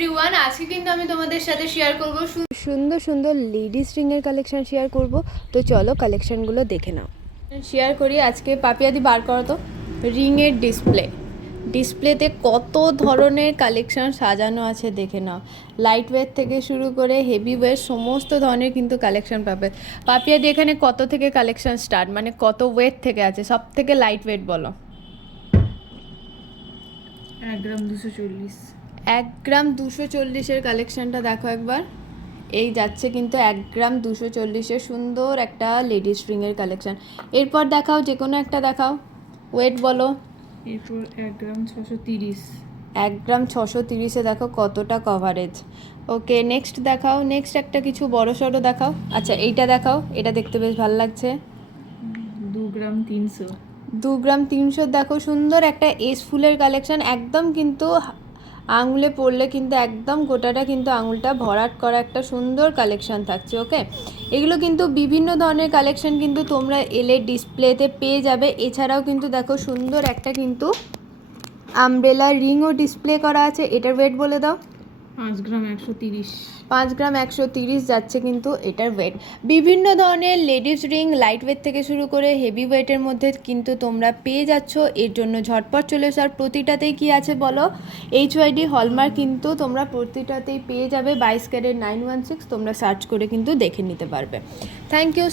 Everyone, আজকে কিন্তু আমি তোমাদের সাথে শেয়ার করব সুন্দর সুন্দর লেডিস রিংয়ের কালেকশন শেয়ার করব। তো চলো কালেকশনগুলো দেখে নাও। শেয়ার করি আজকে। পাপিয়াদি বার করো তো রিংয়ের ডিসপ্লেতে কত ধরনের কালেকশন সাজানো আছে দেখে নাও। লাইট ওয়েট থেকে শুরু করে হেভি ওয়েট সমস্ত ধরনের কিন্তু কালেকশন পাবে। পাপিয়াদি এখানে কত থেকে কালেকশন স্টার্ট, মানে কত ওয়েট থেকে আছে? সব থেকে লাইট ওয়েট বলো। 1 গ্রাম 240। 1 গ্রাম 240-এর কালেকশনটা দেখো একবার। এই যাচ্ছে কিন্তু 1 গ্রাম 240-এর সুন্দর একটা লেডিস রিংয়ের কালেকশন। এরপর দেখাও, যে কোনো একটা দেখাও। ওয়েট বলো। এরপর 1 গ্রাম 630। 1 গ্রাম 630-এ দেখো কতটা কভারেজ। ওকে, নেক্সট দেখাও। নেক্সট একটা কিছু বড় সড়ো দেখাও। আচ্ছা, এইটা দেখাও, এটা দেখতে বেশ ভালো লাগছে। 2 গ্রাম 300। 2 গ্রাম 300 দেখো, সুন্দর একটা এস ফুলের কালেকশন। একদম কিন্তু আঙুলে পড়লে কিন্তু একদম গোটাটা কিন্তু আঙুলটা ভরাট করা একটা সুন্দর কালেকশন থাকছে। ওকে, এগুলো কিন্তু বিভিন্ন ধরনের কালেকশন কিন্তু তোমরা এলে ডিসপ্লেতে পেয়ে যাবে। এছাড়াও কিন্তু দেখো সুন্দর একটা কিন্তু আমব্রেলা রিংও ডিসপ্লে করা আছে। এটার ওয়েট বলে দাও। 5 গ্রাম 130। 5 গ্রাম 130 যাচ্ছে কিন্তু এটার ওয়েট। বিভিন্ন ধরনের লেডিস রিং লাইট ওয়েট থেকে শুরু করে হেভি ওয়েটের মধ্যে কিন্তু তোমরা পেয়ে যাচ্ছ। এর জন্য ঝটপট চলে এসো। আর প্রতিটাতেই কি আছে বলো, HYD হলমার্ক কিন্তু তোমরা প্রতিটাতেই পেয়ে যাবে। 22 ক্যারেট 916 তোমরা সার্চ করে কিন্তু দেখে নিতে পারবে। Thank you.